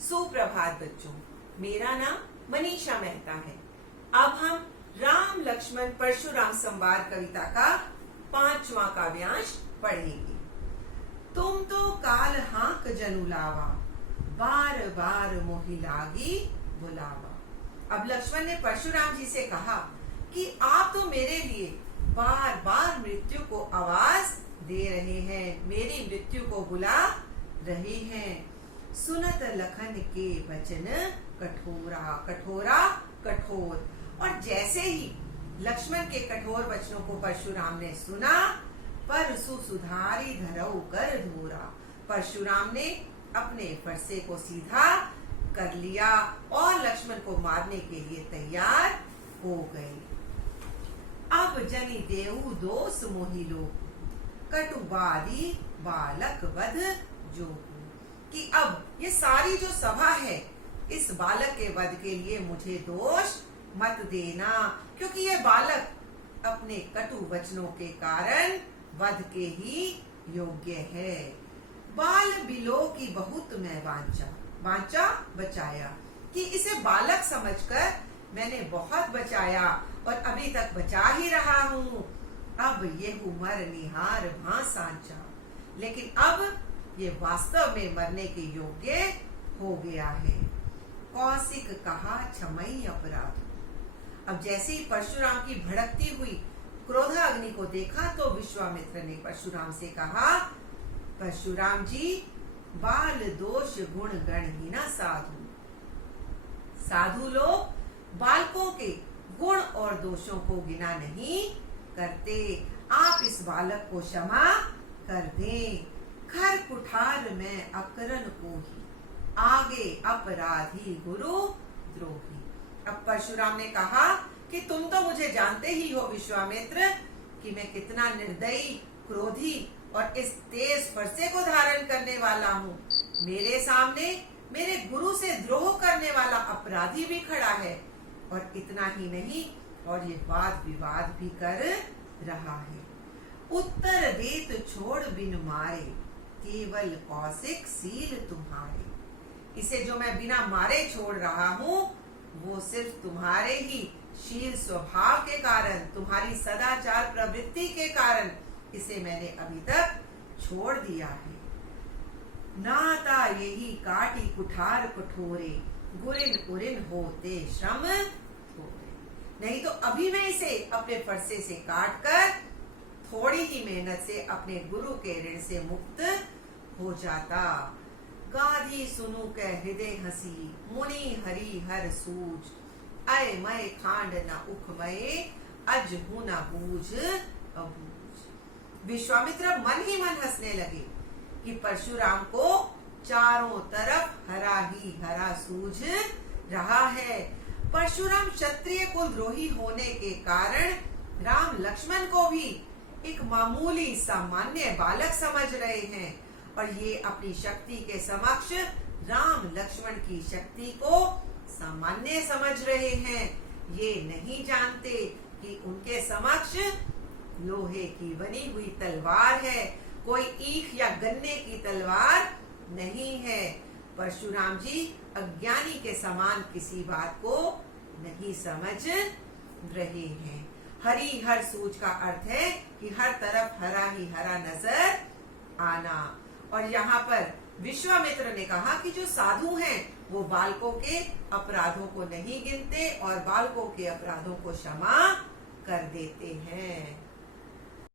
सुप्रभात बच्चों, मेरा नाम मनीषा मेहता है। अब हम राम लक्ष्मण परशुराम संवाद कविता का 5वां काव्यांश पढ़ेंगे। तुम तो काल हाक जनु लावा, बार बार मोहि लागी बुलावा। अब लक्ष्मण ने परशुराम जी से कहा कि आप तो मेरे लिए बार बार मृत्यु को आवाज दे रहे हैं, मेरी मृत्यु को बुला रहे हैं। सुनत लखन के वचन कठोरा कठोरा कठोर। और जैसे ही लक्ष्मण के कठोर वचनों को परशुराम ने सुना, परसु सुधारी धरऊ कर धोरा। परशुराम ने अपने फरसे को सीधा कर लिया और लक्ष्मण को मारने के लिए तैयार हो गए। अब जनि देऊ दोष मोहि लोक, कटुबादी बालक वध जो। कि अब ये सारी जो सभा है, इस बालक के वध के लिए मुझे दोष मत देना, क्योंकि ये बालक अपने कटु वचनों के कारण वध के ही योग्य है। बाल बिलो की बहुत मैं वांचा बचाया, कि इसे बालक समझकर मैंने बहुत बचाया और अभी तक बचा ही रहा हूँ। अब ये उमर निहार भां सांचा, लेकिन अब ये वास्तव में मरने के योग्य हो गया है। कौशिक कहा क्षमई अपराध। अब जैसे ही परशुराम की भड़कती हुई क्रोधाग्नि को देखा तो विश्वामित्र ने परशुराम से कहा, परशुराम जी, बाल दोष गुण गणहीना साधु। साधु लोग बालकों के गुण और दोषों को गिना नहीं करते। आप इस बालक को क्षमा कर दें। खर कुठार में अकरन को ही, आगे अपराधी गुरु द्रोही। अब परशुराम ने कहा कि तुम तो मुझे जानते ही हो विश्वामित्र, कि मैं कितना निर्दयी, क्रोधी और इस तेज फरसे को धारण करने वाला हूँ। मेरे सामने मेरे गुरु से द्रोह करने वाला अपराधी भी खड़ा है, और इतना ही नहीं, और ये वाद विवाद भी कर रहा है। उत्तर देत छोड़ बिन मारे, केवल कौशिक सील तुम्हारे। इसे जो मैं बिना मारे छोड़ रहा हूँ, वो सिर्फ तुम्हारे ही शील स्वभाव के कारण, तुम्हारी सदाचार प्रवृत्ति के कारण इसे मैंने अभी तक छोड़ दिया है। नाता यही काटी कुठार कठोरे, गुरिन उरिन होते श्रम थोड़े। नहीं तो अभी मैं इसे अपने फरसे से काट कर थोड़ी ही मेहनत से अपने गुरु के ऋण से मुक्त हो जाता। गाधी सुनु के हृदय हसी, मुनि हरि हर सूझ। अय मय खांड न उखमये, अज हूं न बूझ अबूझ। विश्वामित्र मन ही मन हंसने लगे कि परशुराम को चारों तरफ हरा ही हरा सूझ रहा है। परशुराम क्षत्रिय कुल द्रोही होने के कारण राम लक्ष्मण को भी एक मामूली सामान्य बालक समझ रहे हैं, और ये अपनी शक्ति के समक्ष राम लक्ष्मण की शक्ति को सामान्य समझ रहे हैं। ये नहीं जानते कि उनके समक्ष लोहे की बनी हुई तलवार है, कोई ईख या गन्ने की तलवार नहीं है। परशुराम जी अज्ञानी के समान किसी बात को नहीं समझ रहे हैं। हरी हर सूझ का अर्थ है कि हर तरफ हरा ही हरा नजर आना। और यहाँ पर विश्वामित्र ने कहा कि जो साधु हैं वो बालकों के अपराधों को नहीं गिनते और बालकों के अपराधों को क्षमा कर देते हैं।